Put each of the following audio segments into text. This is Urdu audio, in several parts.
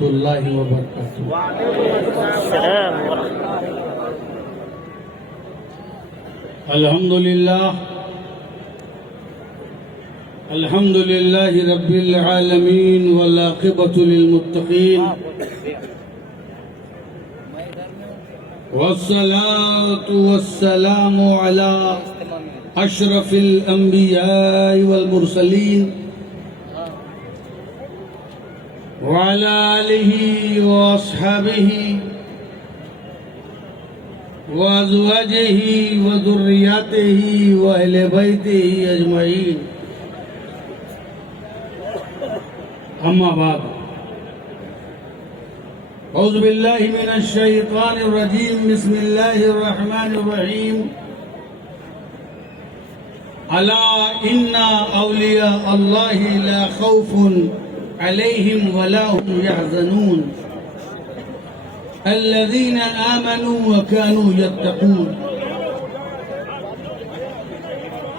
ورحمۃ اللہ وبرکاتہ۔ الحمد للہ رب العالمین والعاقبۃ للمتقین والصلاة والسلام على اشرف الانبیاء والمرسلین وعلى آلہ واصحابہ وازواجہ وذریاتہ واہل بیتہ اجمعین، اما بعد، اعوذ باللہ من الشیطان الرجیم، بسم اللہ الرحمن الرحیم، الا ان اولیاء اللہ لا خوف علیہم ولا هم يحزنون الذين آمنوا وكانوا يتقون۔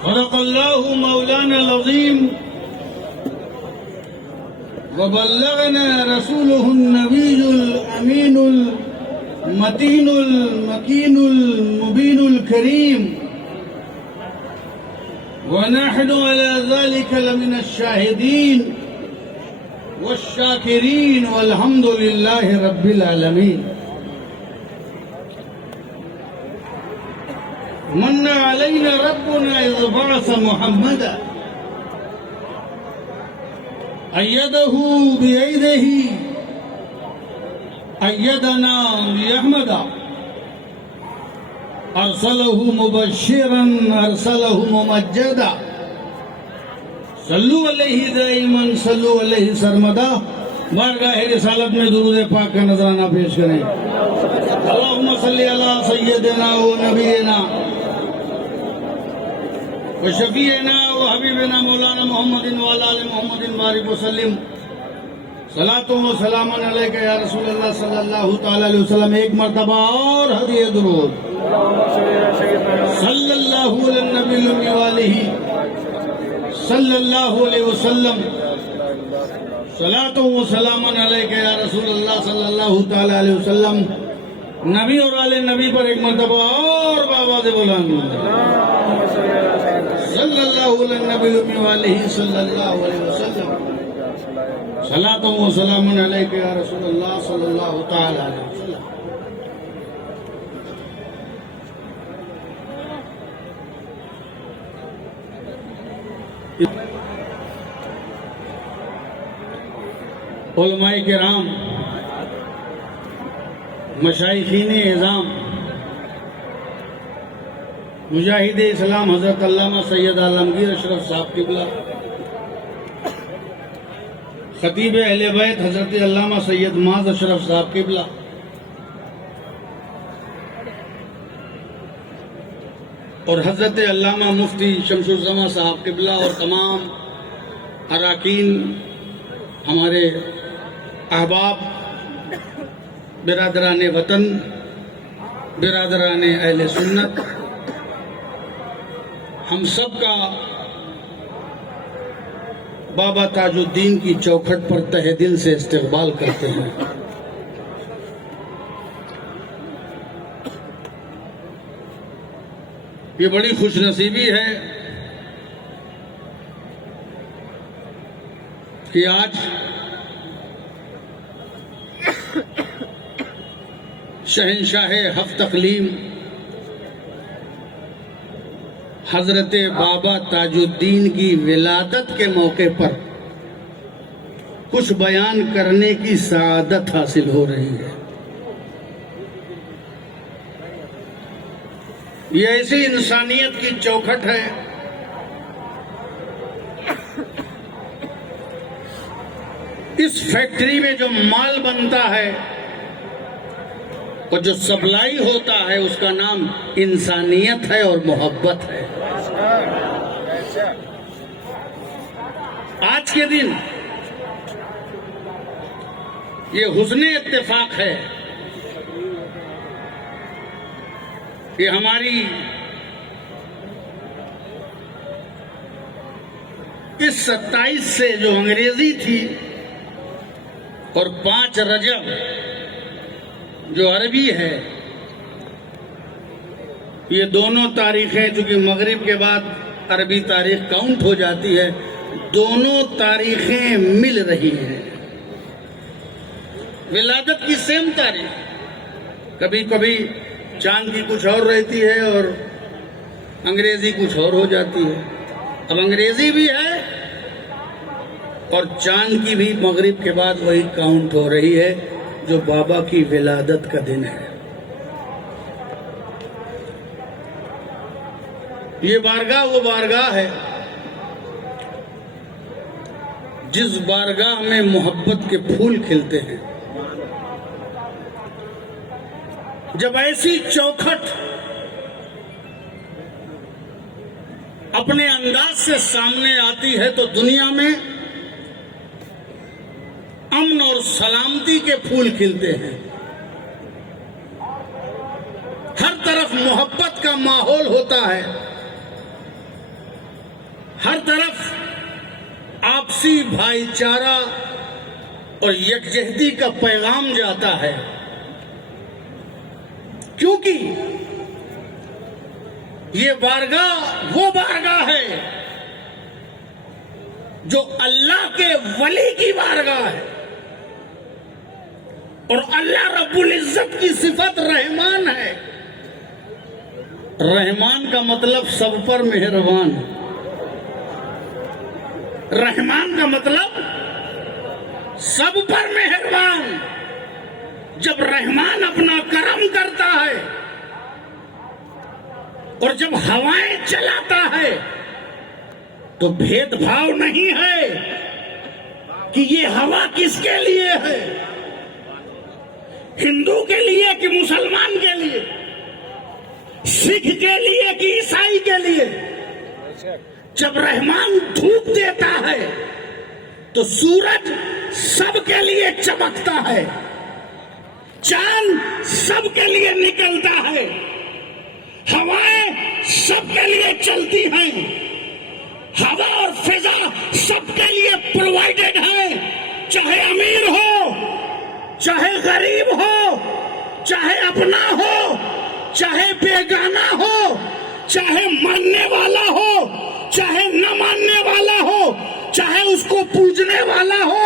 صدق الله مولانا العظيم وبلغنا رسوله النبي الأمين المتين المكين المبين الكريم، ونحن على ذلك لمن الشاهدين والشاكرين والحمد لله رب العالمين۔ من علينا ربنا إذ بعث محمدا أيده بأيده أيدنا ليحمدا، أرسله مبشرا أرسله ممجدا، صلو علیہ دائما صلو علیہ سرمدا۔ بارگاہ رسالت میں درود پاک کا نذرانہ پیش کریں۔ اللہم صلی علی سیدنا و نبینا و شفیعنا و حبیبنا مولانا محمد و علی آل محمد بارک وسلم۔ صلاۃ و سلام علیک یا رسول اللہ صلی اللہ تعالی علیہ وسلم۔ ایک مرتبہ اور ہدیہ درود صلی اللہ علی النبی الامی والہ صلی اللہ علیہ وسلم۔ صلاۃ و سلام علیک یا رسول اللہ صلی اللہ تعالی علیہ وسلم۔ نبی اور آل نبی پر ایک مرتبہ اور بآواز بلند صلی اللہ علیہ نبی الامی والہ صلی اللہ علیہ وسلم۔ صلاۃ و سلام علیک یا رسول اللہ صلی اللہ تعالی علیہ وسلم۔ علماء کرام، مشائخین اعظام، مجاہد اسلام حضرت علامہ سید عالمگیر اشرف صاحب قبلہ، خطیب اہل بیت حضرت علامہ سید معاذ اشرف صاحب قبلہ، اور حضرت علامہ مفتی شمس الزماں صاحب قبلہ، اور تمام اراکین، ہمارے احباب، برادران وطن، برادران اہل سنت، ہم سب کا بابا تاج الدین کی چوکھٹ پر تہ دل سے استقبال کرتے ہیں۔ یہ بڑی خوش نصیبی ہے کہ آج شہنشاہ ہفت اقلیم حضرت بابا تاج الدین کی ولادت کے موقع پر کچھ بیان کرنے کی سعادت حاصل ہو رہی ہے۔ یہ ایسی انسانیت کی چوکھٹ ہے اس فیکٹری میں جو مال بنتا ہے اور جو سپلائی ہوتا ہے اس کا نام انسانیت ہے اور محبت ہے۔ آج کے دن یہ حسن اتفاق ہے کہ ہماری اس 27 سے جو انگریزی تھی اور 5 رجب جو عربی ہے، یہ دونوں تاریخیں چونکہ مغرب کے بعد عربی تاریخ کاؤنٹ ہو جاتی ہے، دونوں تاریخیں مل رہی ہیں، ولادت کی سیم تاریخ، کبھی کبھی چاند کی کچھ اور رہتی ہے اور انگریزی کچھ اور ہو جاتی ہے۔ اب انگریزی بھی ہے اور چاند کی بھی مغرب کے بعد وہی کاؤنٹ ہو رہی ہے جو بابا کی ولادت کا دن ہے۔ یہ بارگاہ وہ بارگاہ ہے جس بارگاہ میں محبت کے پھول کھلتے ہیں۔ جب ایسی چوکھٹ اپنے انداز سے سامنے آتی ہے تو دنیا میں امن اور سلامتی کے پھول کھلتے ہیں، ہر طرف محبت کا ماحول ہوتا ہے، ہر طرف آپسی بھائی چارہ اور یکجہتی کا پیغام جاتا ہے، کیونکہ یہ بارگاہ وہ بارگاہ ہے جو اللہ کے ولی کی بارگاہ ہے، اور اللہ رب العزت کی صفت رحمان ہے۔ رحمان کا مطلب سب پر مہربان، رحمان کا مطلب سب پر مہربان۔ جب رحمان اپنا کرم کرتا ہے اور جب ہوائیں چلاتا ہے تو بھید بھاؤ نہیں ہے کہ یہ ہوا کس کے لیے ہے، ہندو کے لیے کہ مسلمان کے لیے، سکھ کے لیے کہ عیسائی کے لیے۔ جب رحمان دھوپ دیتا ہے تو سورج سب کے لیے چمکتا ہے، چاند سب کے لیے نکلتا ہے، ہوائیں سب کے لیے چلتی ہیں، ہوا اور فضا سب کے لیے پرووائڈڈ ہے، چاہے امیر ہو، چاہے غریب ہو، چاہے اپنا ہو، چاہے بیگانہ ہو، چاہے ماننے والا ہو، چاہے نہ ماننے والا ہو، چاہے اس کو پوجنے والا ہو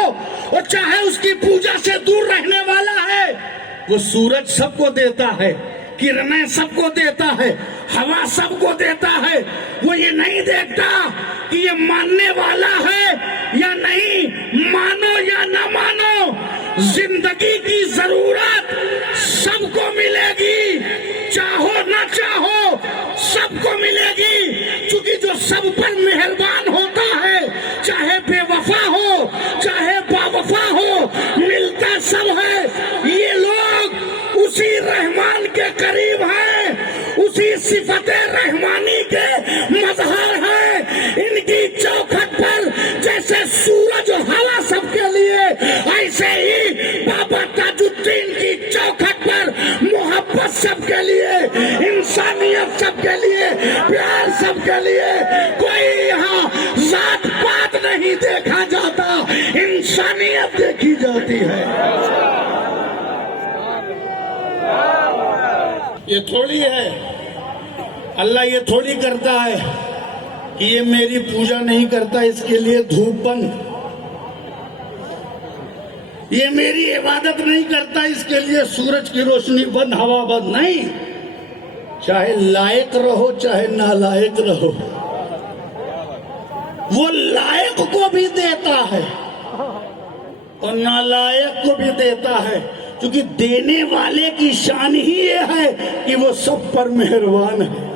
اور چاہے اس کی پوجا سے دور رہنے والا ہے۔ وہ سورج سب کو دیتا ہے، کرنیں سب کو دیتا ہے، ہوا سب کو دیتا ہے۔ وہ یہ نہیں دیکھتا کہ یہ ماننے والا ہے یا نہیں، مانو یا نہ مانو، زندگی کی ضرورت سب کو ملے گی، چاہو نہ چاہو سب کو ملے گی، کیونکہ جو سب پر مہربان ہوتا ہے، چاہے بے وفا ہو چاہے با وفا ہو، ملتا سب ہے۔ یہ لوگ اسی رحمان کے قریب ہیں، اسی صفت رحمانی کے مظہر ہیں۔ ان کی چوکھٹ پر جیسے سورج اور ہوا سب کے لیے، ایسے ہی بابا تاج الدین کی چوکھٹ پر محبت سب کے لیے، انسانیت سب کے لیے، پیار سب کے لیے۔ کوئی یہاں ذات پات نہیں دیکھا جاتا، انسانیت دیکھی جاتی ہے۔ یہ تھوڑی ہے، اللہ یہ تھوڑی کرتا ہے کہ یہ میری پوجا نہیں کرتا اس کے لیے دھوپ بند، یہ میری عبادت نہیں کرتا اس کے لیے سورج کی روشنی بند، ہوا بند، نہیں۔ چاہے لائق رہو چاہے نالائق رہو، وہ لائق کو بھی دیتا ہے اور نالائق کو بھی دیتا ہے، کیونکہ دینے والے کی شان ہی یہ ہے کہ وہ سب پر مہربان ہے۔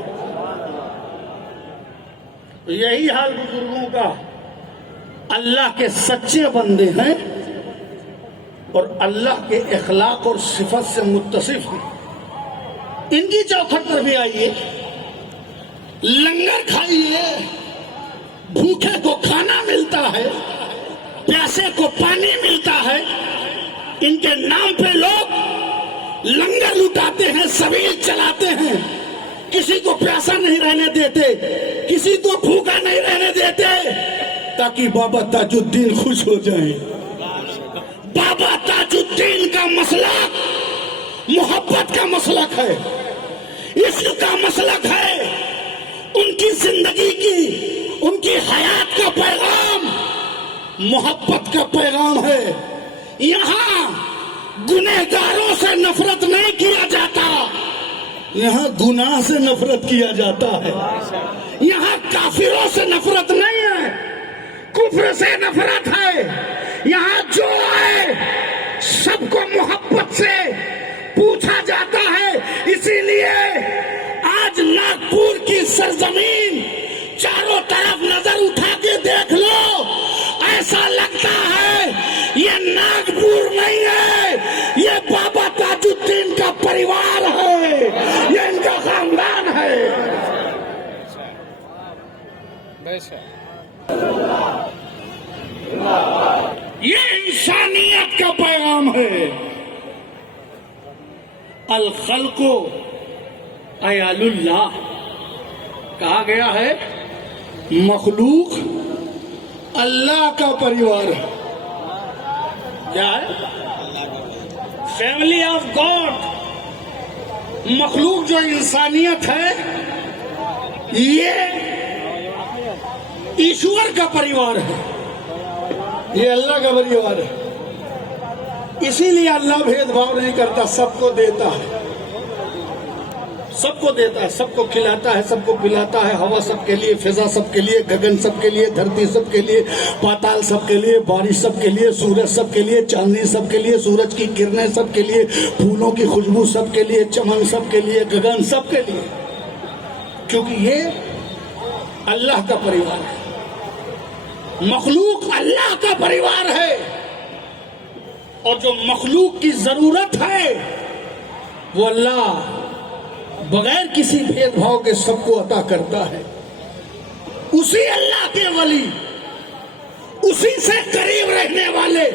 یہی حال بزرگوں کا، اللہ کے سچے بندے ہیں اور اللہ کے اخلاق اور صفت سے متصف ہیں۔ ان کی چوکھٹ پر بھی آئیے، لنگر کھائیے، بھوکے کو کھانا ملتا ہے، پیاسے کو پانی ملتا ہے۔ ان کے نام پہ لوگ لنگر لٹاتے ہیں، سبیل چلاتے ہیں، کسی کو پیاسا نہیں رہنے دیتے، کسی کو بھوکا نہیں رہنے دیتے، تاکہ بابا تاج الدین خوش ہو جائیں۔ بابا الدین کا مسلک محبت کا مسلک ہے، عشق کا مسلک ہے، ان کی زندگی کی، ان کی حیات کا پیغام محبت کا پیغام ہے۔ یہاں گنہگاروں سے نفرت نہیں کیا جاتا، یہاں گناہ سے نفرت کیا جاتا ہے۔ یہاں کافروں سے نفرت نہیں ہے، کفر سے نفرت ہے۔ یہاں جو آئے سب کو محبت سے پوچھا جاتا ہے۔ اسی لیے آج ناگپور کی سرزمین چاروں طرف نظر اٹھا کے دیکھ لو، ایسا لگتا ہے یہ ناگپور نہیں ہے، یہ بابا تاج الدین کا پریوار ہے، یہ ان کا خاندان ہے۔ یہ انسانیت کا پیغام ہے۔ الخلق عیال اللہ کہا گیا ہے، مخلوق اللہ کا پریوار ہے۔ کیا ہے؟ Family of God. مخلوق جو انسانیت ہے یہ ایشور کا پریوار ہے، یہ اللہ کا پریوار ہے۔ اسی لیے اللہ بھید بھاؤ نہیں کرتا، سب کو دیتا ہے، سب کو دیتا ہے، سب کو کھلاتا ہے، سب کو پلاتا ہے۔ ہوا سب کے لیے، فضا سب کے لیے، گگن سب کے لیے، دھرتی سب کے لیے، پاتال سب کے لیے، بارش سب کے لیے، سورج سب کے لیے، چاندنی سب کے لیے، سورج کی کرنیں سب کے لیے، پھولوں کی خوشبو سب کے لیے، چمن سب کے لیے، گگن سب کے لیے، کیونکہ یہ اللہ کا پریوار ہے۔ مخلوق اللہ کا پریوار ہے، اور جو مخلوق کی ضرورت ہے وہ اللہ بغیر کسی بھید بھاؤ کے سب کو عطا کرتا ہے۔ اسی اللہ کے ولی، اسی سے قریب رہنے والے،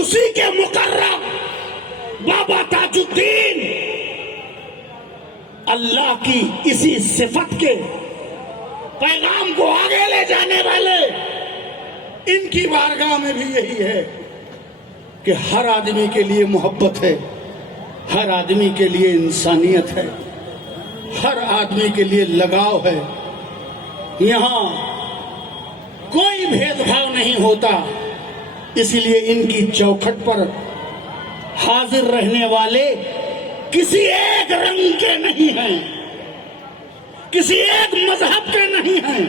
اسی کے مقرب بابا تاج الدین اللہ کی اسی صفت کے پیغام کو آگے لے جانے والے، ان کی بارگاہ میں بھی یہی ہے کہ ہر آدمی کے لیے محبت ہے، ہر آدمی کے لیے انسانیت ہے، ہر آدمی کے لیے لگاؤ ہے۔ یہاں کوئی بھید بھاؤ نہیں ہوتا، اسی لیے ان کی چوکھٹ پر حاضر رہنے والے کسی ایک رنگ کے نہیں ہیں، کسی ایک مذہب کے نہیں ہیں،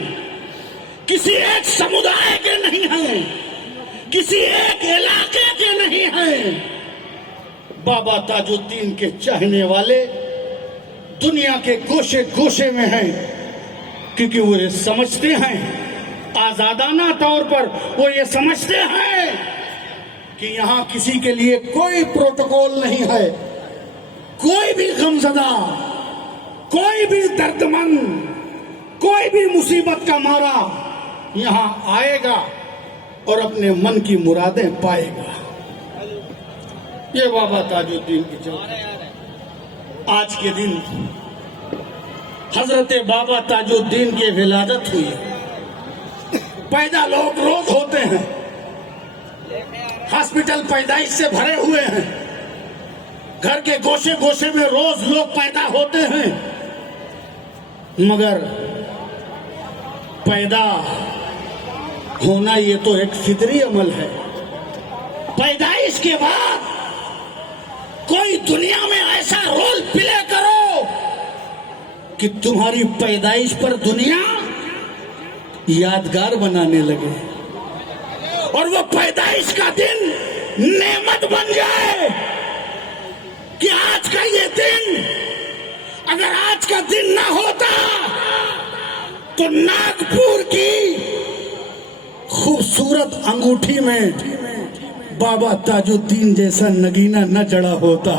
کسی ایک سمودائے کے نہیں ہیں، کسی ایک علاقے کے نہیں ہیں۔ بابا تاج الدین کے چاہنے والے دنیا کے گوشے گوشے میں ہیں، کیونکہ وہ یہ سمجھتے ہیں، آزادانہ طور پر وہ یہ سمجھتے ہیں کہ یہاں کسی کے لیے کوئی پروٹوکول نہیں ہے، کوئی بھی غمزدہ، کوئی بھی درد مند، کوئی بھی مصیبت کا مارا یہاں آئے گا اور اپنے من کی مرادیں پائے گا۔ یہ بابا تاج الدین کی چوک۔ آج کے دن حضرت بابا تاج الدین کی ولادت ہوئی ہے۔ پیدا لوگ روز ہوتے ہیں، ہاسپٹل پیدائش سے بھرے ہوئے ہیں، گھر کے گوشے گوشے میں روز لوگ پیدا ہوتے ہیں، مگر پیدا ہونا یہ تو ایک فطری عمل ہے۔ پیدائش کے بعد کوئی دنیا میں ایسا رول پلے کرو کہ تمہاری پیدائش پر دنیا یادگار بنانے لگے، اور وہ پیدائش کا دن نعمت بن جائے کہ آج کا یہ دن، اگر آج کا دن نہ ہوتا تو ناگپور کی خوبصورت انگوٹھی میں بابا تاج الدین جیسا نگینہ نہ جڑا ہوتا۔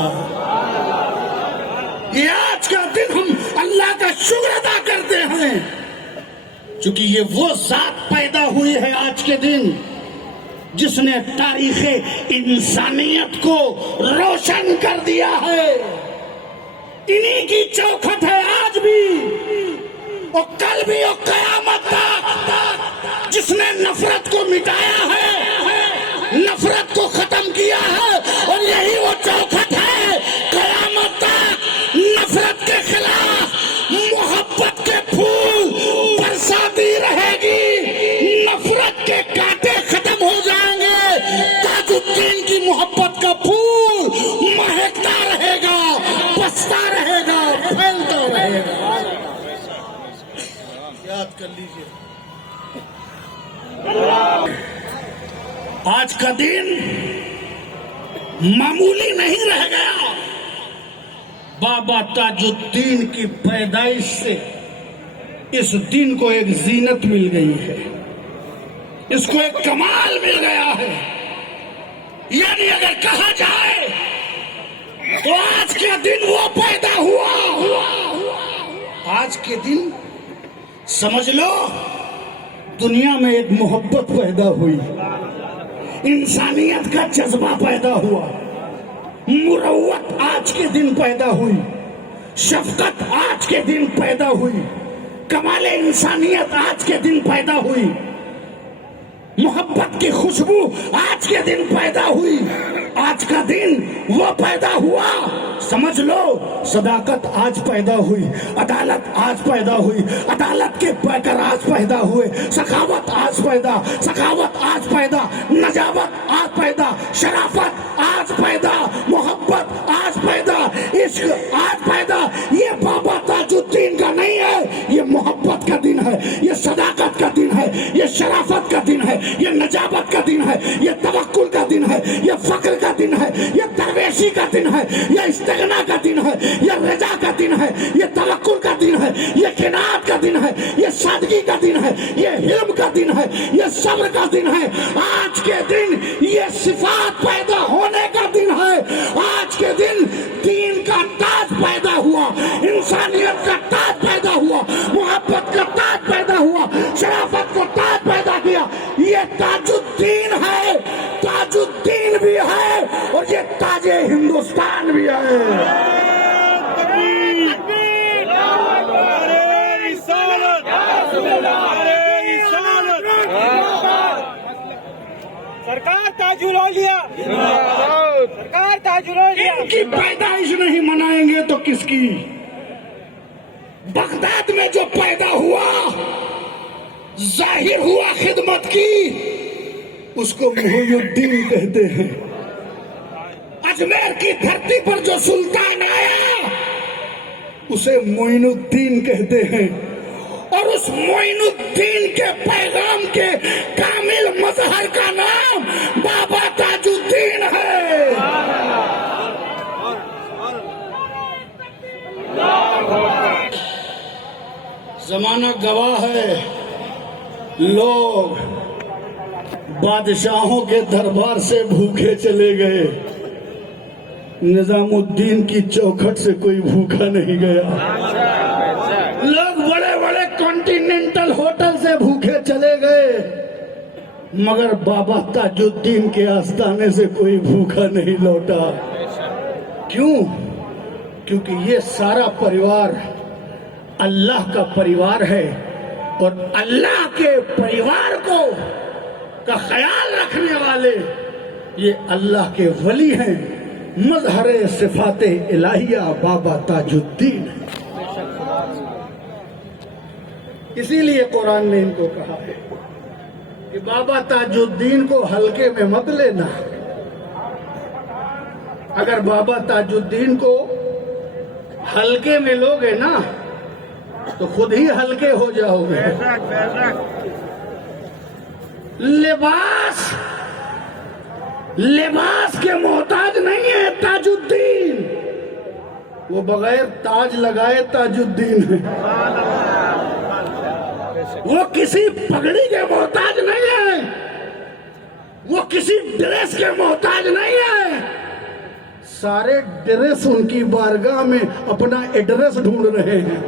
یہ آج کا دن ہم اللہ کا شکر ادا کرتے ہیں، چونکہ یہ وہ ذات پیدا ہوئی ہے آج کے دن جس نے تاریخ انسانیت کو روشن کر دیا ہے۔ انہی کی چوکھٹ ہے آج بھی اور کل بھی اور قیامت تک، جس نے نفرت کو مٹایا ہے نفرت کو ختم کیا ہے، اور یہی وہ چوکھٹ ہے قیامت تک نفرت کے خلاف محبت کے پھول برساتی رہے گی، نفرت کے کانٹے ختم ہو جائیں گے، تاج الدین کی محبت کا پھول مہکتا رہے گا، بستا رہے گا، پھیلتا رہے گا۔ یاد کر لیجیے، آج کا دن معمولی نہیں رہ گیا۔ بابا تاج الدین کی پیدائش سے اس دن کو ایک زینت مل گئی ہے، اس کو ایک کمال مل گیا ہے۔ یعنی اگر کہا جائے تو آج کے دن وہ پیدا ہوا، آج کے دن سمجھ لو دنیا میں ایک محبت پیدا ہوئی، انسانیت کا جذبہ پیدا ہوا، مروت آج کے دن پیدا ہوئی، شفقت آج کے دن پیدا ہوئی، کمال انسانیت آج کے دن پیدا ہوئی، محبت کی خوشبو آج کے دن پیدا ہوئی۔ آج کا دن وہ پیدا ہوا، سمجھ لو صداقت آج پیدا ہوئی، عدالت آج پیدا ہوئی، عدالت کے پیکر آج پیدا ہوئے، سخاوت آج پیدا، سخاوت آج پیدا، نجابت آج پیدا، شرافت آج پیدا، محبت آج پیدا، عشق آج پیدا۔ یہ بابا تاج الدین کا نہیں ہے، یہ محبت کا دن ہے، یہ صداقت کا دن ہے، یہ شرافت کا دن ہے، یہ نجابت کا دن ہے، یہ توکل کا دن ہے، یہ فقر کا دن ہے، یہ درویشی کا دن ہے، یہ استغنا کا دن ہے، یہ رضا کا دن ہے، یہ توکل کا دن ہے، یہ قناعت کا دن ہے، یہ سادگی کا دن ہے، یہ حلم کا دن ہے، یہ صبر کا دن ہے۔ آج کے دن یہ صفات پیدا ہونے کا دن ہے۔ آج کے دن دین کا تاج پیدا ہوا، انسانیت کا تاج پیدا ہوا، محبت کا تاج پیدا ہوا، شرافت کو تاج پیدا کیا۔ یہ تاج الدین ہے، تاج الدین بھی ہے، اور یہ تاج ہندوستان بھی ہے۔ سرکار تاج الاولیاء، سرکار تاج الاولیاء۔ ان کی پیدائش نہیں منائیں گے تو کس کی؟ بغداد میں جو پیدا ہوا، ظاہر ہوا خدمت کی، اس کو محی الدین کہتے ہیں۔ اجمیر کی دھرتی پر جو سلطان آیا، اسے معین الدین کہتے ہیں، اور اس معین الدین کے پیغام کے کامل مظہر کا نام بابا تاج الدین ہے۔ زمانہ گواہ ہے، لوگ بادشاہوں کے دربار سے بھوکے چلے گئے، نظام الدین کی چوکھٹ سے کوئی بھوکا نہیں گیا۔ لوگ بڑے بڑے کانٹیننٹل ہوٹل سے بھوکے چلے گئے، مگر بابا تاج الدین کے آستانے سے کوئی بھوکا نہیں لوٹا۔ کیوں؟ کیونکہ یہ سارا پریوار اللہ کا پریوار ہے، اور اللہ کے پریوار کا خیال رکھنے والے یہ اللہ کے ولی ہیں، مظہر صفات الہیہ بابا تاج الدین ہے۔ اسی لیے قرآن نے ان کو کہا ہے کہ بابا تاج الدین کو ہلکے میں مت لینا۔ اگر بابا تاج الدین کو ہلکے میں لوگے نا تو خود ہی ہلکے ہو جاؤ گے۔ لباس کے محتاج نہیں ہے تاج الدین، وہ بغیر تاج لگائے تاج الدین ہے۔ وہ کسی پگڑی کے محتاج نہیں ہے، وہ کسی ڈریس کے محتاج نہیں ہے۔ سارے ڈریس ان کی بارگاہ میں اپنا ایڈریس ڈھونڈ رہے ہیں۔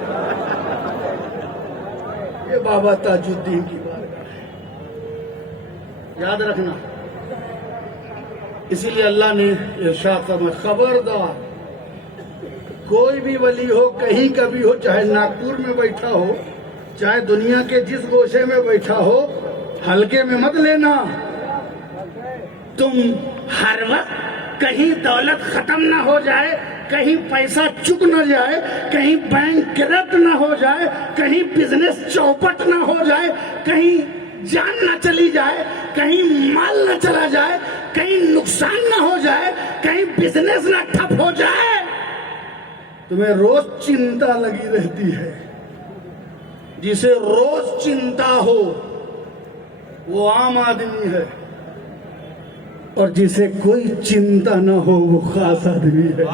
یہ بابا تاج الدین کی بارگاہ ہے، یاد رکھنا۔ اسی لیے اللہ نے ارشاد فرمایا، خبردار کوئی بھی ولی ہو، کہیں کبھی ہو، چاہے ناگپور میں بیٹھا ہو، چاہے دنیا کے جس گوشے میں بیٹھا ہو، ہلکے میں مت لینا۔ تم ہر وقت کہیں دولت ختم نہ ہو جائے، کہیں پیسہ چک نہ جائے، کہیں بینک کرپٹ نہ ہو جائے، کہیں بزنس چوپٹ نہ ہو جائے، کہیں جان نہ چلی جائے، کہیں مال نہ چلا جائے، کہیں نقصان نہ ہو جائے، کہیں بزنس نہ ٹھپ ہو جائے، تمہیں روز چنتا لگی رہتی ہے۔ جسے روز چنتا ہو وہ عام آدمی ہے، اور جسے کوئی چنتا نہ ہو وہ خاص آدمی ہے۔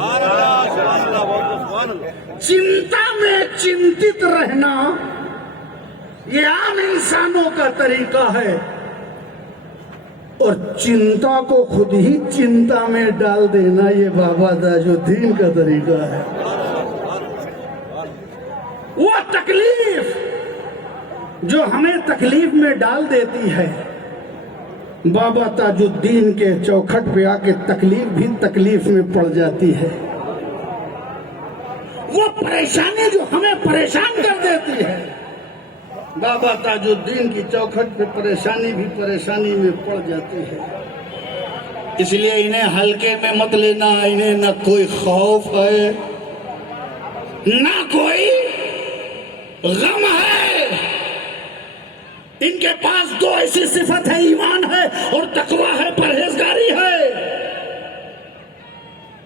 چنتا میں چنتت رہنا یہ عام انسانوں کا طریقہ ہے، اور چنتا کو خود ہی چنتا میں ڈال دینا یہ بابا تاج الدین کا طریقہ ہے۔ وہ تکلیف جو ہمیں تکلیف میں ڈال دیتی ہے، بابا تاج الدین کے چوکھٹ پہ آ کے تکلیف بھی تکلیف میں پڑ جاتی ہے۔ وہ پریشانی جو ہمیں پریشان کر دیتی ہے، بابا تاج الدین کی چوکھٹ پہ پریشانی بھی پریشانی میں پڑ جاتی ہے۔ اس لیے انہیں ہلکے میں مت لینا، انہیں نہ کوئی خوف ہے نہ کوئی غم ہے۔ ان کے پاس دو ایسی صفت ہے، ایمان ہے اور تقویٰ ہے، پرہیزگاری ہے۔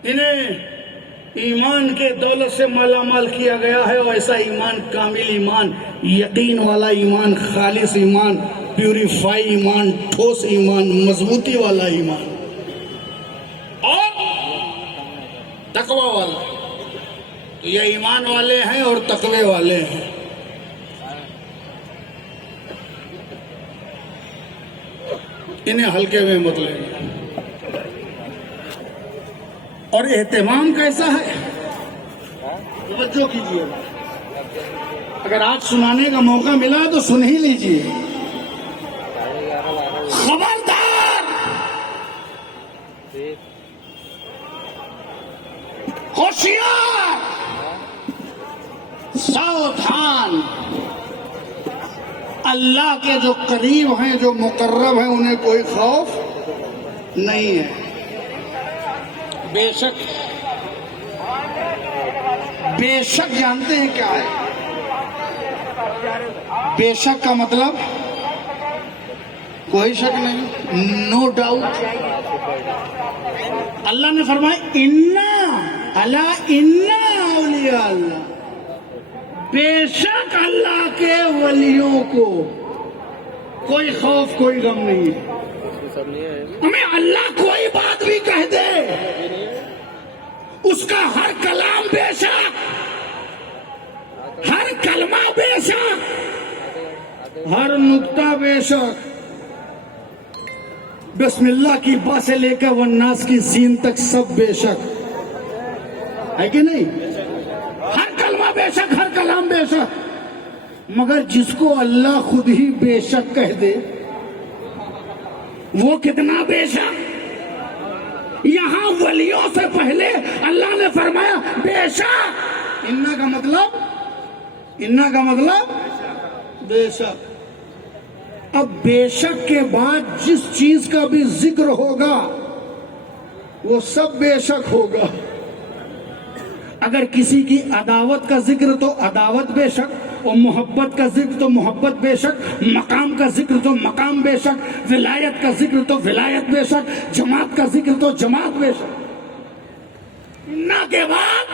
انہیں ایمان کے دولت سے مالا مال کیا گیا ہے، اور ایسا ایمان کامل ایمان، یقین والا ایمان، خالص ایمان، پیوریفائی ایمان، ٹھوس ایمان، مضبوطی والا ایمان اور تقویٰ والا۔ تو یہ ایمان والے ہیں اور تقوی والے ہیں۔ انہیں ہلکے میں مت لینا۔ اور اہتمام کیسا ہے، توجہ کیجیے، اگر آج سنانے کا موقع ملا تو سن ہی لیجیے۔ خبردار، ہوشیار، ساودھان، اللہ کے جو قریب ہیں، جو مقرب ہیں، انہیں کوئی خوف نہیں ہے۔ بے شک جانتے ہیں کیا ہے؟ بے شک کا مطلب کوئی شک نہیں، نو ڈاؤٹ۔ اللہ نے فرمایا انا اولیاء اللہ، بے شک اللہ کے ولیوں کو کوئی خوف کوئی غم نہیں ہے۔ ہمیں اللہ کوئی بات بھی کہہ دے، اس کا ہر کلام بے شک، ہر کلمہ بے شک، ہر نقطہ بے شک، بسم اللہ کی با سے لے کر والناس کی سین تک سب بے شک ہے کہ نہیں؟ ہر کلمہ بے شک، ہر کلام بے شک۔ مگر جس کو اللہ خود ہی بے شک کہہ دے وہ کتنا بے شک۔ یہاں ولیوں سے پہلے اللہ نے فرمایا بے شک، انا کا مطلب بے شک۔ اب بے شک کے بعد جس چیز کا بھی ذکر ہوگا وہ سب بے شک ہوگا۔ اگر کسی کی عداوت کا ذکر تو عداوت بے شک، اور محبت کا ذکر تو محبت بے شک، مقام کا ذکر تو مقام بے شک، ولایت کا ذکر تو ولایت بے شک، جماعت کا ذکر تو جماعت بے شک۔ نہ کے بعد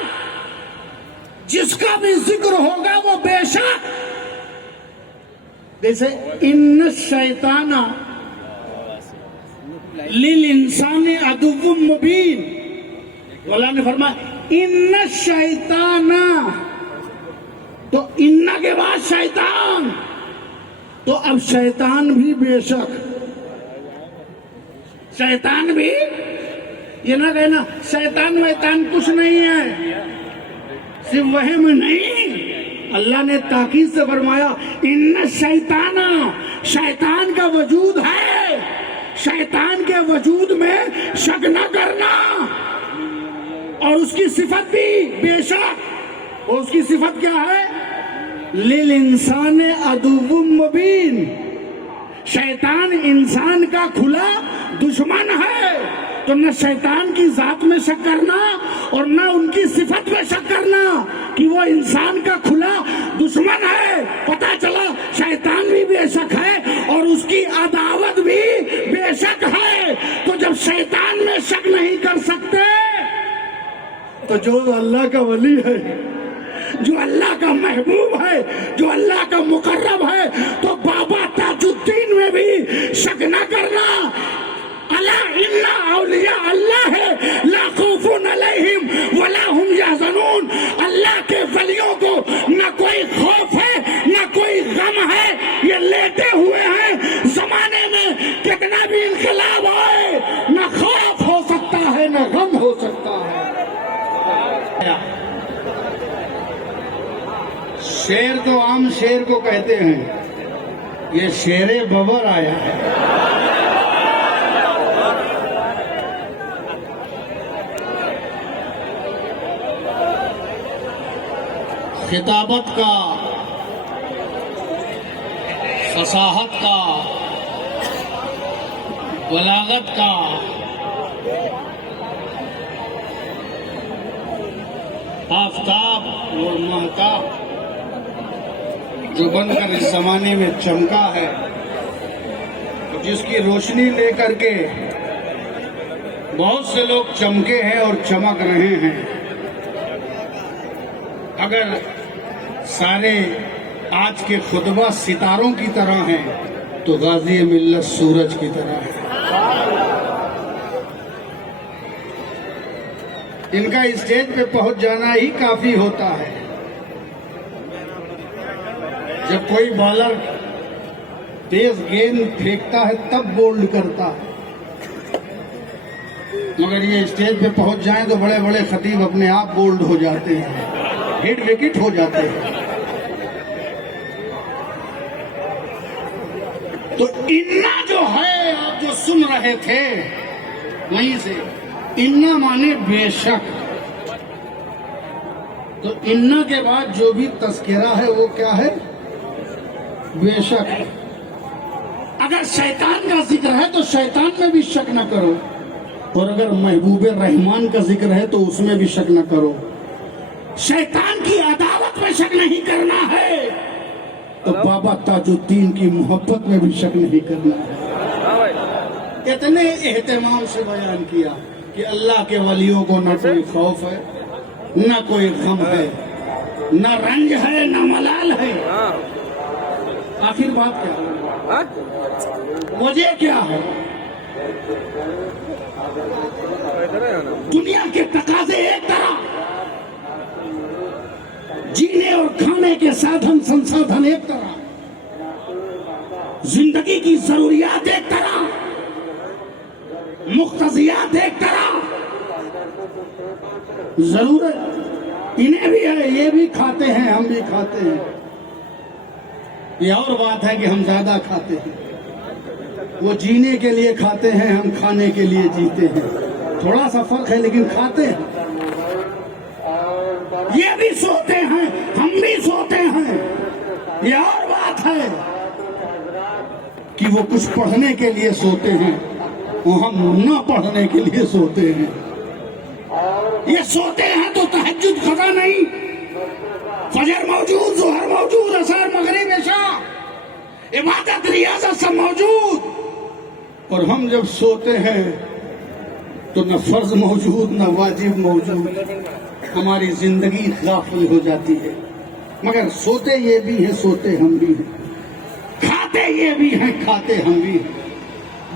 جس کا بھی ذکر ہوگا وہ بے شک۔ جیسے ان الشیطان للانسان عدو مبین، اللہ نے فرمایا ان الشیطان، تو ان کے بعد شیطان، تو اب شیطان بھی بے شک، شیطان بھی، یہ نہ کہنا شیطان ویطان کچھ نہیں ہے، صرف وہم نہیں، اللہ نے تاکید سے فرمایا ان الشیطان، شیطان کا وجود ہے، شیطان کے وجود میں شک نہ کرنا، اور اس کی صفت بھی بے شک، اور اس کی صفت کیا ہے؟ للانسان عدو مبین، شیطان انسان کا کھلا دشمن ہے، تو نہ شیطان کی ذات میں شک کرنا اور نہ ان کی صفت میں شک کرنا کہ وہ انسان کا کھلا دشمن ہے۔ پتہ چلا شیطان بھی بے شک ہے اور اس کی عداوت بھی بے شک ہے۔ تو جب شیطان میں شک نہیں کر سکتے تو جو اللہ کا ولی ہے، جو اللہ کا محبوب ہے، جو اللہ کا مقرب ہے، تو بابا تاج الدین میں بھی شک نہ کرنا۔ الا ان اولیاء اللہ ہے لا خوف علیہم ولا هم یحزنون۔ اللہ کے ولیوں کو نہ کوئی خوف ہے نہ کوئی غم ہے، یہ لیٹے ہوئے ہیں۔ زمانے میں کتنا بھی انقلاب آئے، نہ خوف ہو سکتا ہے نہ غم ہو سکتا ہے۔ شیر تو عام شیر کو کہتے ہیں، یہ شیر ببر آیا ہے۔ خطابت کا، فصاحت کا، بلاغت کا، آفتاب اور مہتاب جو بن کر اس زمانے میں چمکا ہے، جس کی روشنی لے کر کے بہت سے لوگ چمکے ہیں اور چمک رہے ہیں۔ اگر سارے آج کے خطبہ ستاروں کی طرح ہیں تو غازی ملت سورج کی طرح ہے۔ ان کا اسٹیج پہ پہنچ جانا ہی کافی ہوتا ہے۔ جب کوئی بالر تیز گیند پھینکتا ہے تب بولڈ کرتا ہے، مگر یہ اسٹیج پہ پہنچ جائیں تو بڑے بڑے خطیب اپنے آپ بولڈ ہو جاتے ہیں، ہٹ وکٹ ہو جاتے ہیں۔ تو انا جو ہے، آپ جو سن رہے تھے وہیں سے انا مانے بے شک، تو انا کے بعد جو بھی تذکرہ ہے وہ کیا ہے؟ بے شک۔ اگر شیطان کا ذکر ہے تو شیطان میں بھی شک نہ کرو، اور اگر محبوب رحمان کا ذکر ہے تو اس میں بھی شک نہ کرو۔ شیطان کی عداوت میں شک نہیں کرنا ہے تو بابا تاج الدین کی محبت میں بھی شک نہیں کرنا ہے۔ اتنے اہتمام سے بیان کیا کہ اللہ کے ولیوں کو نہ کوئی خوف ہے نہ کوئی غم ہے، نہ رنج ہے نہ ملال ہے۔ آخر بات کیا ہے؟ وجہ کیا ہے؟ دنیا کے تقاضے ایک طرح، جینے اور کھانے کے سادھن سنسادھن ایک طرح، زندگی کی ضروریات ایک طرح، مقتضیات ایک طرح۔ ضرورت انہیں بھی ہے، یہ بھی کھاتے ہیں ہم بھی کھاتے ہیں، یہ اور بات ہے کہ ہم زیادہ کھاتے ہیں۔ وہ جینے کے لیے کھاتے ہیں، ہم کھانے کے لیے جیتے ہیں، تھوڑا سا فرق ہے لیکن کھاتے ہیں۔ یہ بھی سوتے ہیں ہم بھی سوتے ہیں، یہ اور بات ہے کہ وہ کچھ پڑھنے کے لیے سوتے ہیں، وہ ہم نہ پڑھنے کے لیے سوتے ہیں۔ یہ سوتے ہیں تو تہجد قضا نہیں، فجر موجود، ظہر موجود، عصر مغرب عشاء، عبادت ریاضت سب موجود، اور ہم جب سوتے ہیں تو نہ فرض موجود نہ واجب موجود، ہماری زندگی غافل ہو جاتی ہے۔ مگر سوتے یہ بھی ہیں، سوتے ہم بھی ہیں، کھاتے یہ بھی ہیں، کھاتے ہم بھی ہیں۔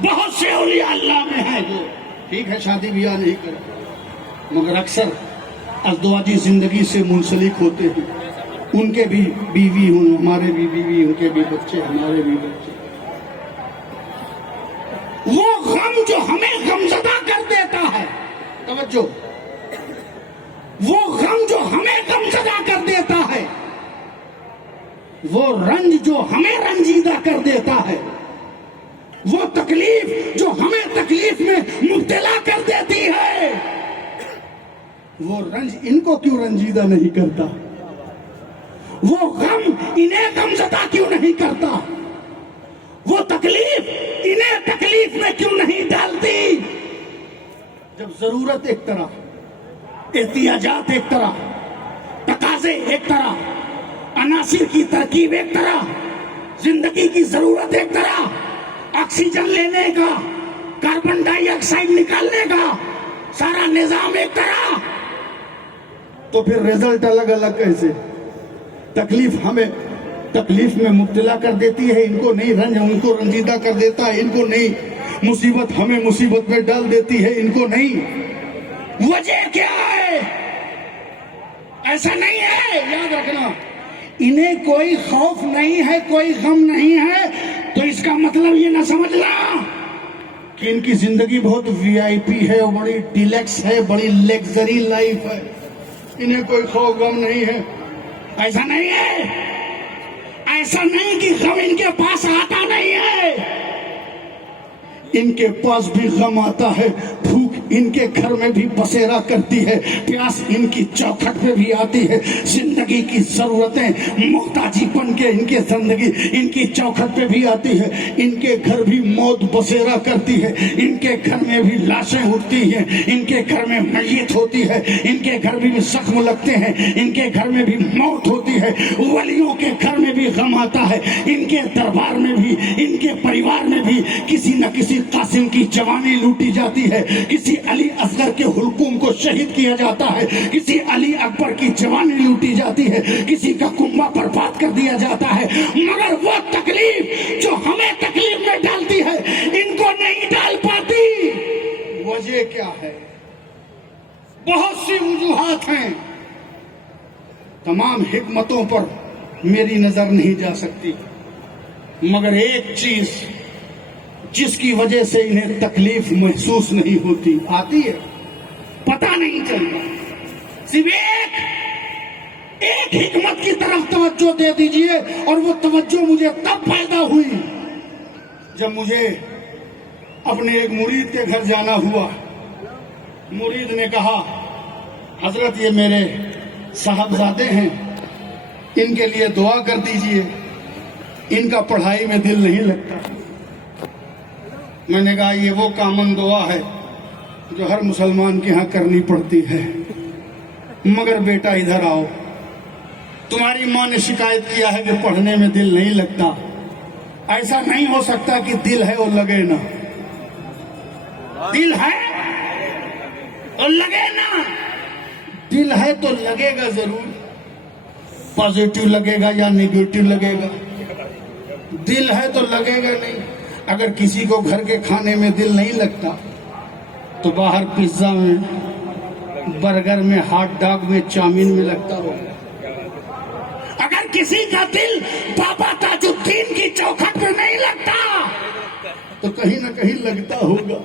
بہت سے اولیاء اللہ میں ہیں جو ٹھیک ہے شادی بیاہ نہیں کرتے مگر اکثر ازدواجی زندگی سے منسلک ہوتے ہیں، ان کے بھی بیوی ہوں، ہمارے بھی بیوی، ان کے بھی بچے، ہمارے بھی بچے۔ وہ غم جو ہمیں غمزدہ کر دیتا ہے، توجہ، وہ غم جو ہمیں غمزدہ کر دیتا ہے، وہ رنج جو ہمیں رنجیدہ کر دیتا ہے، وہ تکلیف جو ہمیں تکلیف میں مبتلا کر دیتی ہے، وہ رنج ان کو کیوں رنجیدہ نہیں کرتا؟ وہ غم انہیں غمزدہ کیوں نہیں کرتا؟ وہ تکلیف انہیں تکلیف میں کیوں نہیں ڈالتی؟ جب ضرورت ایک طرح، احتیاجات ایک طرح، تقاضے ایک طرح، عناصر کی ترکیب ایک طرح، زندگی کی ضرورت ایک طرح، آکسیجن لینے کا، کاربن ڈائی آکسائڈ نکالنے کا سارا نظام ایک طرح، تو پھر رزلٹ الگ الگ کیسے؟ تکلیف ہمیں تکلیف میں مبتلا کر دیتی ہے، ان کو نہیں رنج ان کو رنجیدہ کر دیتا ہے، ان کو نہیں مصیبت ہمیں مصیبت میں ڈال دیتی ہے، ان کو نہیں۔ وجہ کیا ہے؟ ایسا نہیں ہے، یاد رکھنا، انہیں کوئی خوف نہیں ہے، کوئی غم نہیں ہے، تو اس کا مطلب یہ نہ سمجھنا کہ ان کی زندگی بہت وی آئی پی ہے، بڑی ڈیلکس ہے، بڑی لیگزری لائف ہے، انہیں کوئی خوف غم نہیں ہے۔ ایسا نہیں ہے، ایسا نہیں کہ غم ان کے پاس آتا نہیں ہے، ان کے پاس بھی غم آتا ہے، بھوک ان کے گھر میں بھی بسیرا کرتی ہے، پیاس ان کی چوکھٹ پہ بھی آتی ہے، زندگی کی ضرورتیں محتاجی بن کے ان کے زندگی ان کی چوکھٹ پہ بھی آتی ہے، ان کے گھر بھی موت بسیرا کرتی ہے، ان کے گھر میں بھی لاشیں اٹھتی ہیں، ان کے گھر میں میت ہوتی ہے، ان کے گھر میں بھی زخم لگتے ہیں، ان کے گھر میں بھی موت ہوتی ہے، ولیوں کے گھر میں بھی غم آتا ہے، ان کے دربار میں بھی، ان کے پریوار میں بھی کسی نہ کسی قاسم کی جوانی لوٹی جاتی ہے، کسی علی اصغر کے حلقوم کو شہید کیا جاتا ہے، کسی علی اکبر کی جوانی لوٹی جاتی ہے، کسی کا کنبہ برباد کر دیا جاتا ہے، مگر وہ تکلیف جو ہمیں تکلیف میں ڈالتی ہے ان کو نہیں ڈال پاتی۔ وجہ کیا ہے؟ بہت سی وجوہات ہیں، تمام حکمتوں پر میری نظر نہیں جا سکتی، مگر ایک چیز جس کی وجہ سے انہیں تکلیف محسوس نہیں ہوتی آتی ہے، پتہ نہیں چلتا، صرف ایک حکمت کی طرف توجہ دے دیجئے، اور وہ توجہ مجھے تب پیدا ہوئی جب مجھے اپنے ایک مرید کے گھر جانا ہوا۔ مرید نے کہا، حضرت یہ میرے صاحبزادے ہیں، ان کے لیے دعا کر دیجئے، ان کا پڑھائی میں دل نہیں لگتا۔ میں نے کہا یہ وہ کامن دعا ہے جو ہر مسلمان کے ہاں کرنی پڑتی ہے، مگر بیٹا ادھر آؤ، تمہاری ماں نے شکایت کیا ہے کہ پڑھنے میں دل نہیں لگتا، ایسا نہیں ہو سکتا کہ دل ہے اور لگے نہ، دل ہے اور لگے نہ، دل ہے تو لگے گا ضرور، پازیٹیو لگے گا یا نیگیٹو لگے گا، دل ہے تو لگے گا نہیں۔ اگر کسی کو گھر کے کھانے میں دل نہیں لگتا تو باہر پیزا میں، برگر میں، ہاٹ ڈاگ میں، چاؤمین میں لگتا ہوگا۔ اگر کسی کا دل بابا تاج الدین کی چوکھٹ میں نہیں لگتا تو کہیں نہ کہیں لگتا ہوگا،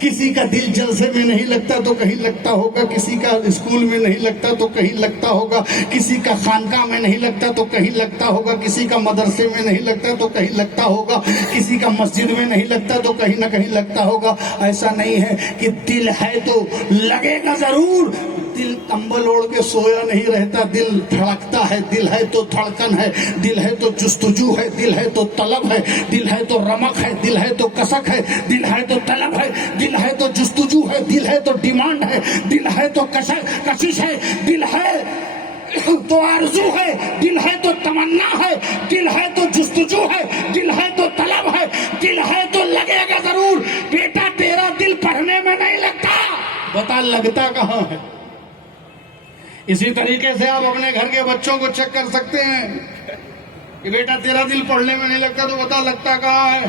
کسی کا دل جلسے میں نہیں لگتا تو کہیں لگتا ہوگا، کسی کا اسکول میں نہیں لگتا تو کہیں لگتا ہوگا، کسی کا خانقاہ میں نہیں لگتا تو کہیں لگتا ہوگا، کسی کا مدرسے میں نہیں لگتا تو کہیں لگتا ہوگا، کسی کا مسجد میں نہیں لگتا تو کہیں نہ کہیں لگتا ہوگا۔ ایسا نہیں ہے کہ دل ہے تو لگے گا ضرور، دل کمبل اوڑھ کے سویا نہیں رہتا، دل دھڑکتا ہے، دل ہے تو دھڑکن ہے، دل ہے تو جستجو ہے، دل ہے تو طلب ہے، دل ہے تو رمق ہے، دل ہے تو کسک ہے، دل ہے تو طلب ہے، دل ہے تو جستجو ہے، دل ہے تو ڈیمانڈ ہے، دل ہے تو کشش ہے، دل ہے تو آرزو ہے، دل ہے تو تمنا ہے، دل ہے تو جستجو ہے، دل ہے تو طلب ہے، دل ہے تو لگے گا ضرور۔ بیٹا تیرا دل پڑھنے میں نہیں لگتا، بتا لگتا کہاں ہے؟ اسی طریقے سے آپ اپنے گھر کے بچوں کو چیک کر سکتے ہیں کہ بیٹا تیرا دل پڑھنے میں نہیں لگتا، تو بتا لگتا کہاں ہے؟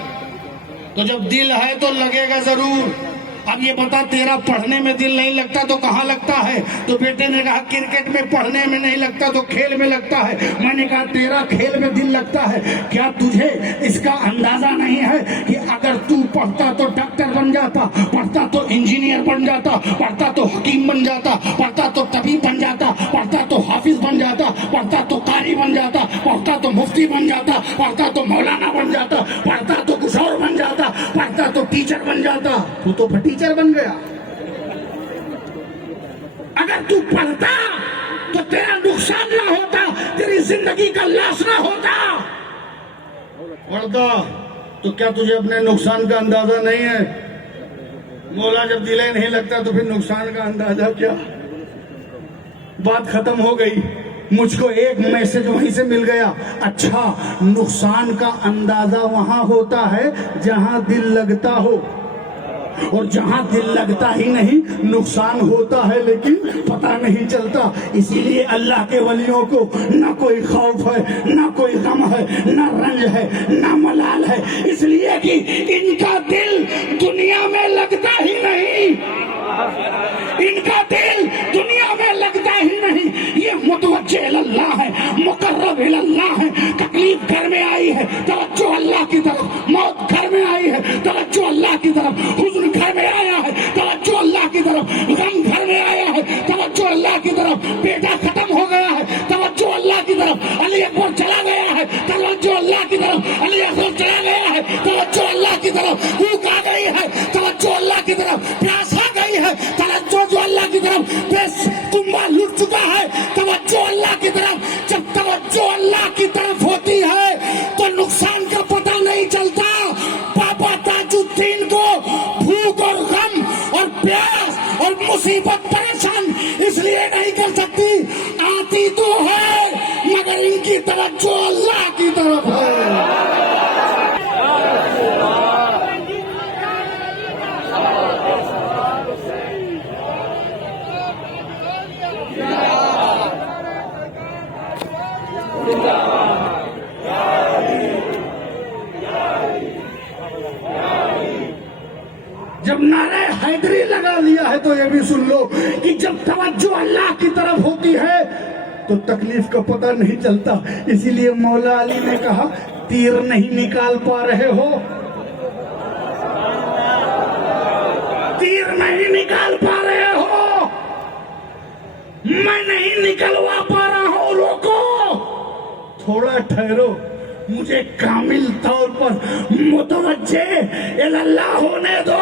تو جب دل ہے تو لگے گا ضرور۔ اب یہ بتا تیرا پڑھنے میں دل نہیں لگتا تو کہاں لگتا ہے؟ تو بیٹے نے کہا کرکٹ میں پڑھنے میں نہیں لگتا تو کھیل میں لگتا ہے۔ میں نے کہا تیرا کھیل میں دل لگتا ہے، کیا تجھے اس کا اندازہ نہیں ہے کہ اگر تو پڑھتا تو ڈاکٹر بن جاتا، پڑھتا تو انجینئر بن جاتا، پڑھتا تو حکیم بن جاتا، پڑھتا تو طبیب بن جاتا، پڑھتا تو حافظ بن جاتا، پڑھتا تو قاری بن جاتا، پڑھتا تو مفتی بن جاتا، پڑھتا تو مولانا بن جاتا، پڑھتا تو کچھ اور بن جاتا، پڑھتا تو ٹیچر بن جاتا، تو ٹیچر بن گیا۔ اگر تو پڑھتا تو تیرا نقصان نہ ہوتا، تیری زندگی کا لاس نہ ہوتا۔ پڑھتا تو کیا تجھے اپنے نقصان کا اندازہ نہیں ہے؟ مولا جب دل ہی نہیں لگتا تو پھر نقصان کا اندازہ کیا؟ بات ختم ہو گئی. مجھ کو ایک میسج وہیں سے مل گیا. اچھا، نقصان کا اندازہ وہاں ہوتا ہے جہاں دل لگتا ہو، اور جہاں دل لگتا ہی نہیں نقصان ہوتا ہے لیکن پتہ نہیں چلتا. اسی لیے اللہ کے ولیوں کو نہ کوئی خوف ہے، نہ کوئی غم ہے، نہ رنج ہے، نہ ملال ہے، اس لیے کہ ان کا دل دنیا میں لگتا ہی نہیں. ان کا دل دنیا میں لگتا ہی نہیں. یہ متوجہ اللہ ہے، مقرب اللہ ہے. تکلیف گھر میں آئی ہے، توجہ اللہ کی طرف. موت گھر میں آئی ہے، توجہ اللہ کی طرف. حزن گھر میں آیا ہے، توجہ اللہ کی طرف. غم گھر میں آیا ہے، توجہ اللہ کی طرف. بیٹا ختم ہو گیا ہے، توجہ اللہ کی طرف. علی اکبر چلا گیا ہے، توجہ اللہ کی طرف. علی اکبر چلا گیا ہے، توجہ اللہ کی طرف. بھوک آ گئی ہے، توجہ اللہ کی طرف. پیاس آ گئی ہے، توجہ اللہ کی طرف. بس کنبا لٹ چکا ہے، توجہ اللہ کی طرف. جب توجہ اللہ کی طرف ہوتی ہے تو نقصان کا پتہ نہیں چلتا. بابا تاج الدین کو بھوک اور غم اور پیاس اور مصیبت پریشان اس لیے نہیں کر سکتی. آتی تو ہے مگر ان کی توجہ اللہ کی طرف ہے. جب نعرہ حیدری لگا لیا ہے تو یہ بھی سن لو کہ جب توجہ اللہ کی طرف ہوتی ہے تو تکلیف کا پتہ نہیں چلتا. اسی لیے مولا علی نے کہا تیر نہیں نکال پا رہے ہو، تیر نہیں نکال پا رہے ہو، میں نہیں نکلوا پا رہا ہوں. روکو، تھوڑا ٹھہرو، مجھے کامل طور پر متوجہ اللہ ہونے دو.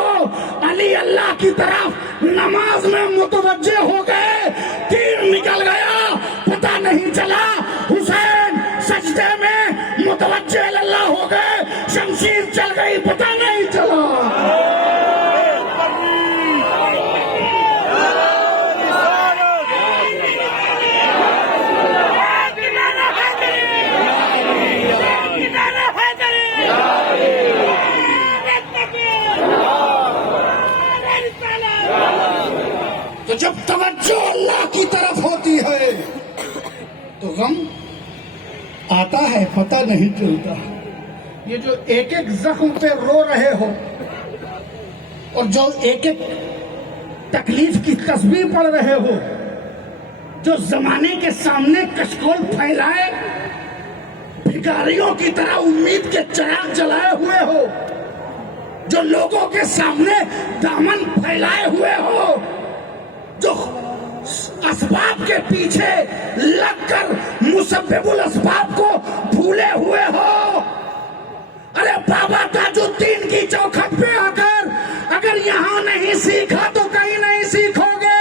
علی اللہ کی طرف نماز میں متوجہ ہو گئے، تیر نکل گیا، پتہ نہیں چلا. حسین سجدے میں متوجہ اللہ ہو گئے، شمشیر چل گئی، پتہ نہیں چلا. تو جب توجہ اللہ کی طرف ہوتی ہے تو غم آتا ہے، پتہ نہیں چلتا. یہ جو ایک ایک زخم پہ رو رہے ہو اور جو ایک ایک تکلیف کی تسبیح پڑھ رہے ہو، جو زمانے کے سامنے کشکول پھیلائے بھکاریوں کی طرح امید کے چراغ جلائے ہوئے ہو، جو لوگوں کے سامنے دامن پھیلائے ہوئے ہو، جو اسباب کے پیچھے لگ کر مسبب الاسباب کو بھولے ہوئے ہو. ارے بابا تاج الدین کی چوکھٹ پہ آ کر اگر یہاں نہیں سیکھا تو کہیں نہیں سیکھو گے.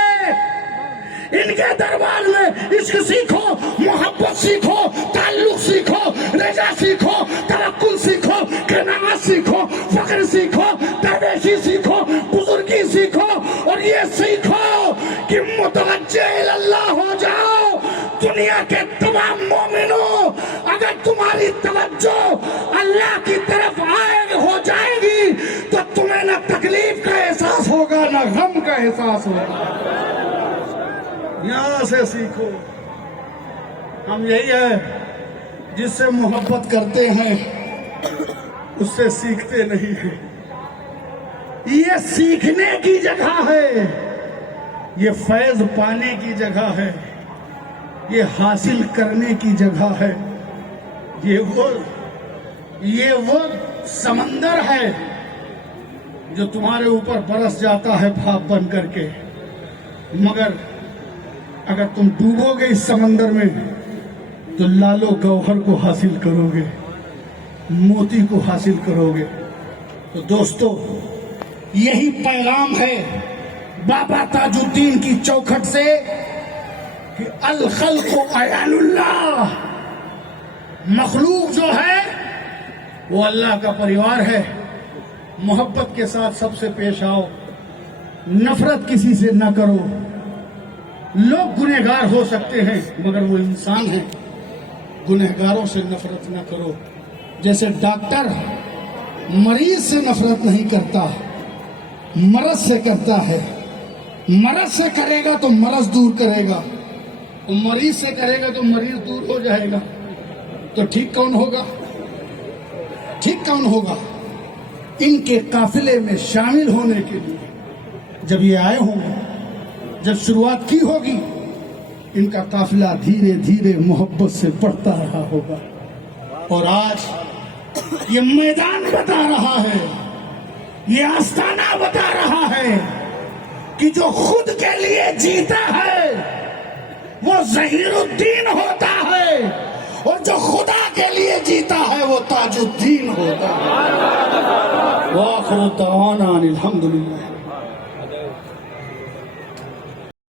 ان کے دربار میں عشق سیکھو، محبت سیکھو، تعلق سیکھو، رضا سیکھو، توکل سیکھو، قناعت سیکھو، فخر سیکھو، درویشی سیکھو، بزرگی سیکھو، اور یہ سیکھو کہ متوجہ اللہ ہو جاؤ. دنیا کے تمام مومنوں، اگر تمہاری توجہ اللہ کی طرف ہو جائے گی تو تمہیں نہ تکلیف کا احساس ہوگا نہ غم کا احساس ہوگا. یہاں سے سیکھو. ہم یہی ہے جس سے محبت کرتے ہیں اس سے سیکھتے نہیں ہیں. یہ سیکھنے کی جگہ ہے، یہ فیض پانے کی جگہ ہے، یہ حاصل کرنے کی جگہ ہے. یہ وہ سمندر ہے جو تمہارے اوپر برس جاتا ہے بھاپ بن کر کے، مگر اگر تم ڈوبو گے اس سمندر میں تو لالو گوہر کو حاصل کرو گے، موتی کو حاصل کرو گے. تو دوستو، یہی پیغام ہے بابا تاج الدین کی چوکھٹ سے کہ الخلق عیال اللہ، مخلوق جو ہے وہ اللہ کا پریوار ہے. محبت کے ساتھ سب سے پیش آؤ, نفرت کسی سے نہ کرو. لوگ گنہگار ہو سکتے ہیں مگر وہ انسان ہیں. گنہگاروں سے نفرت نہ کرو. جیسے ڈاکٹر مریض سے نفرت نہیں کرتا, مرض سے کرتا ہے. مرض سے کرے گا تو مرض دور کرے گا, مریض سے کرے گا تو مریض دور ہو جائے گا. تو ٹھیک کون ہوگا؟ ٹھیک کون ہوگا؟ ان کے قافلے میں شامل ہونے کے لیے جب یہ آئے ہوں گے, جب شروعات کی ہوگی, ان کا قافلہ دھیرے دھیرے محبت سے بڑھتا رہا ہوگا. اور آج یہ میدان بتا رہا ہے, یہ آستانہ بتا رہا ہے کہ جو خود کے لیے جیتا ہے وہ ظہیر الدین ہوتا ہے, اور جو خدا کے لیے جیتا ہے وہ تاج الدین ہوتا ہے. وآخر دعوانا الحمدللہ.